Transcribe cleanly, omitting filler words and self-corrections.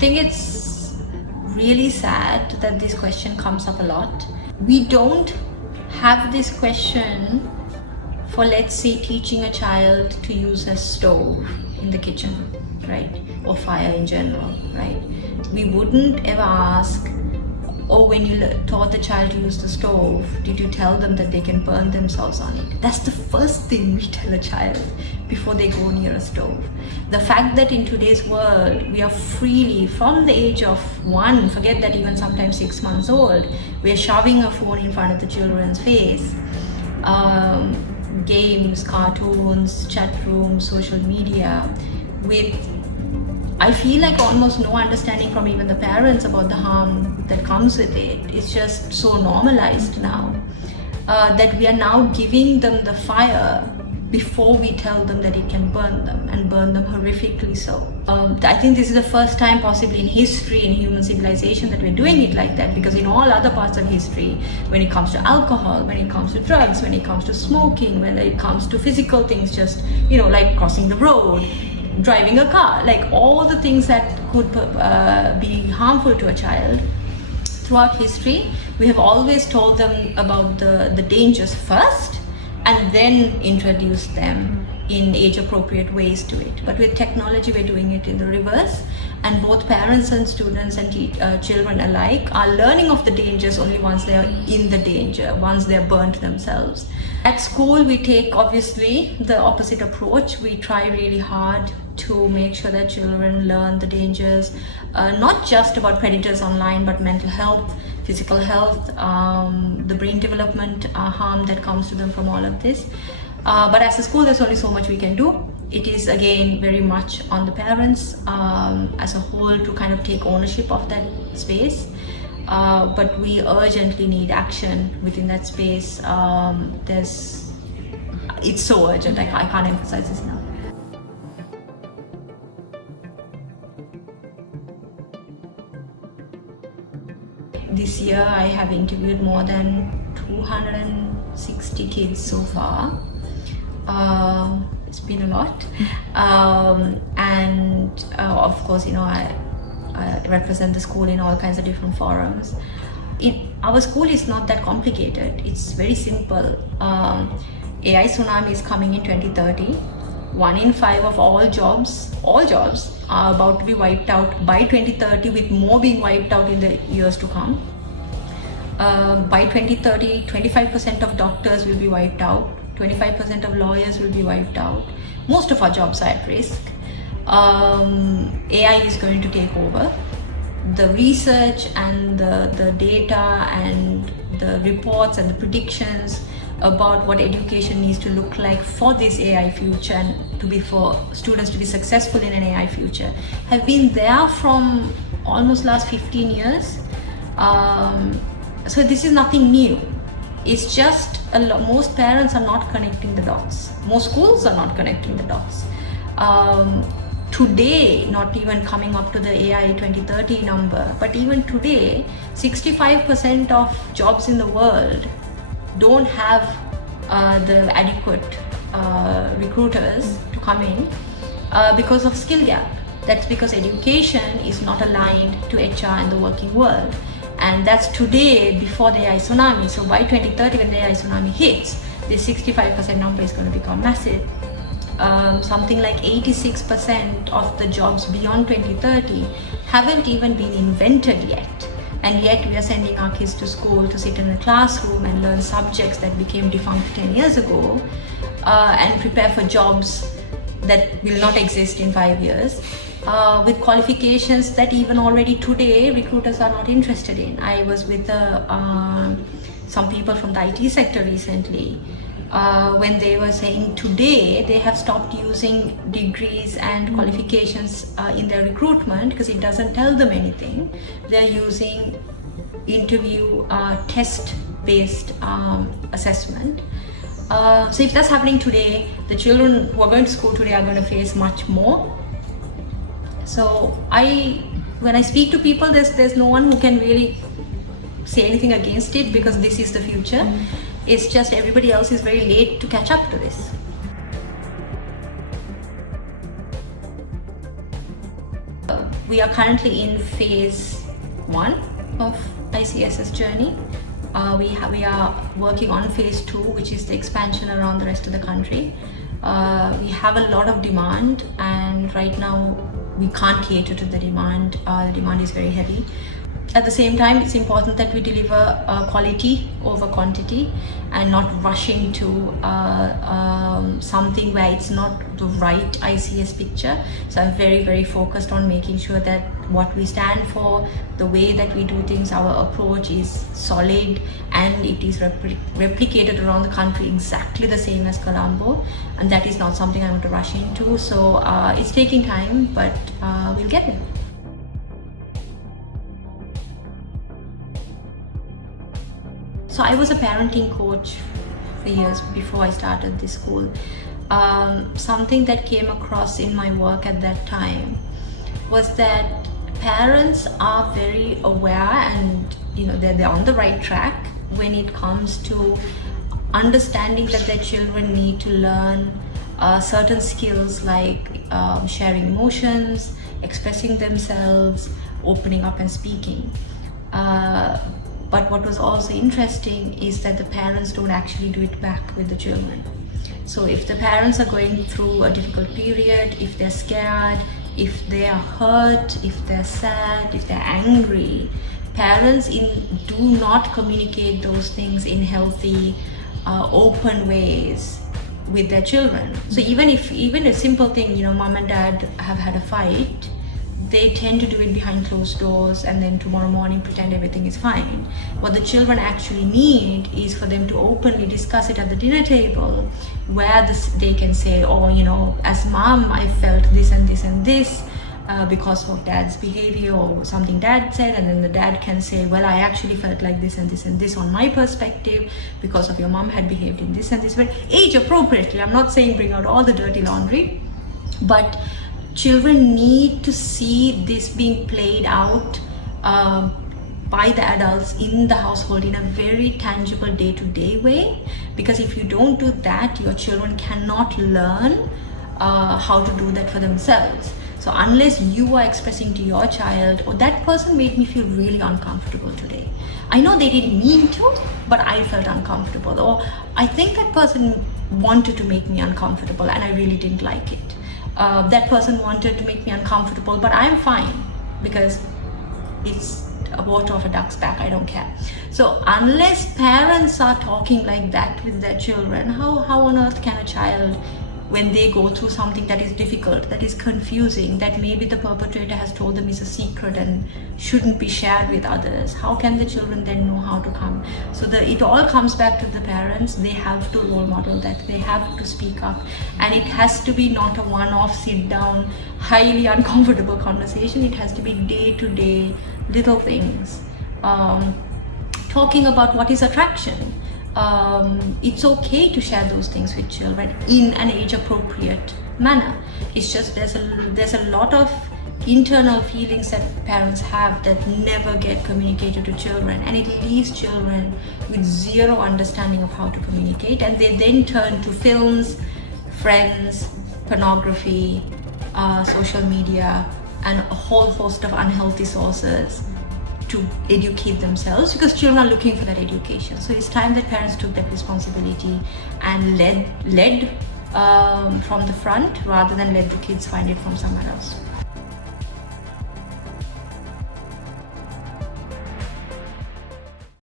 think it's really sad that this question comes up a lot. We don't have this question for, let's say, teaching a child to use a stove in the kitchen, right? Or fire in general, right? We wouldn't ever ask, oh, when you taught the child to use the stove, did you tell them that they can burn themselves on it? That's the first thing we tell a child before they go near a stove. The fact that in today's world, we are freely, from the age of 1, forget that, even sometimes 6 months old, we are shoving a phone in front of the children's face. Games, cartoons, chat rooms, social media, with, I feel like, almost no understanding from even the parents about the harm that comes with it. It's just so normalized now that we are now giving them the fire before we tell them that it can burn them, and burn them horrifically so. I think this is the first time possibly in history, in human civilization, that we're doing it like that, because in all other parts of history, when it comes to alcohol, when it comes to drugs, when it comes to smoking, when it comes to physical things, just, like crossing the road, driving a car, like all the things that could be harmful to a child, throughout history, we have always told them about the dangers first, and then introduce them in age-appropriate ways to it. But with technology, we're doing it in the reverse, and both parents and students and children alike are learning of the dangers only once they are in the danger, once they're burnt themselves. At school, we take, obviously, the opposite approach. We try really hard to make sure that children learn the dangers, not just about predators online, but mental health, physical health, the brain development harm that comes to them from all of this. But as a school, there's only so much we can do. It is, again, very much on the parents as a whole to kind of take ownership of that space. But we urgently need action within that space. It's so urgent, I can't emphasize this enough. This year, I have interviewed more than 260 kids so far. It's been a lot. And of course, I represent the school in all kinds of different forums. Our school is not that complicated. It's very simple. AI tsunami is coming in 2030. 1 in 5 of all jobs are about to be wiped out by 2030, with more being wiped out in the years to come. By 2030, 25% of doctors will be wiped out, 25% of lawyers will be wiped out. Most of our jobs are at risk. AI is going to take over. The research and the data and the reports and the predictions about what education needs to look like for this AI future, and for students to be successful in an AI future, have been there from almost last 15 years. So this is nothing new. It's just most parents are not connecting the dots. Most schools are not connecting the dots. Today, not even coming up to the AI 2030 number, but even today, 65% of jobs in the world don't have the adequate recruiters to come in because of skill gap. That's because education is not aligned to HR in the working world. And that's today, before the AI tsunami. So by 2030, when the AI tsunami hits, this 65% number is going to become massive. Something like 86% of the jobs beyond 2030 haven't even been invented yet. And yet we are sending our kids to school to sit in a classroom and learn subjects that became defunct 10 years ago and prepare for jobs that will not exist in 5 years with qualifications that even already today recruiters are not interested in. I was with some people from the IT sector recently when they were saying today they have stopped using degrees and qualifications in their recruitment because it doesn't tell them anything. They're using interview test-based assessment. So if that's happening today, the children who are going to school today are going to face much more. So when I speak to people, there's no one who can really say anything against it because this is the future. It's just everybody else is very late to catch up to this. We are currently in phase 1 of ICS's journey. We are working on phase 2, which is the expansion around the rest of the country. We have a lot of demand, and right now we can't cater to the demand. The demand is very heavy. At the same time, it's important that we deliver quality over quantity and not rushing to something where it's not the right ICS picture. So I'm very, very focused on making sure that what we stand for, the way that we do things, our approach is solid and it is replicated around the country exactly the same as Colombo. And that is not something I want to rush into. So it's taking time, but we'll get there. So I was a parenting coach for years before I started this school. Something that came across in my work at that time was that parents are very aware, and they're on the right track when it comes to understanding that their children need to learn certain skills like sharing emotions, expressing themselves, opening up and speaking. But what was also interesting is that the parents don't actually do it back with the children. So if the parents are going through a difficult period, if they're scared, if they are hurt, if they're sad, if they're angry, parents do not communicate those things in healthy, open ways with their children. So even a simple thing, mom and dad have had a fight, they tend to do it behind closed doors and then tomorrow morning pretend everything is fine. What the children actually need is for them to openly discuss it at the dinner table, where they can say, as mom, I felt this and this and this because of dad's behavior or something dad said, and then the dad can say, well, I actually felt like this and this and this on my perspective because of your mom had behaved in this and this way, age appropriately. I'm not saying bring out all the dirty laundry, but children need to see this being played out by the adults in the household in a very tangible day-to-day way, because if you don't do that, your children cannot learn how to do that for themselves. So unless you are expressing to your child, that person made me feel really uncomfortable today. I know they didn't mean to, but I felt uncomfortable. Or I think that person wanted to make me uncomfortable and I really didn't like it. That person wanted to make me uncomfortable, but I'm fine because it's a water off a duck's back. I don't care. So unless parents are talking like that with their children, how on earth can a child, when they go through something that is difficult, that is confusing, that maybe the perpetrator has told them is a secret and shouldn't be shared with others, how can the children then know how to come? So it all comes back to the parents. They have to role model that. They have to speak up, and it has to be not a one-off, sit-down, highly uncomfortable conversation. It has to be day-to-day little things. Talking about what is attraction. It's okay to share those things with children in an age-appropriate manner. It's just there's a lot of internal feelings that parents have that never get communicated to children, and it leaves children with zero understanding of how to communicate, and they then turn to films, friends, pornography, social media, and a whole host of unhealthy sources to educate themselves, because children are looking for that education. So it's time that parents took that responsibility and led from the front rather than let the kids find it from somewhere else.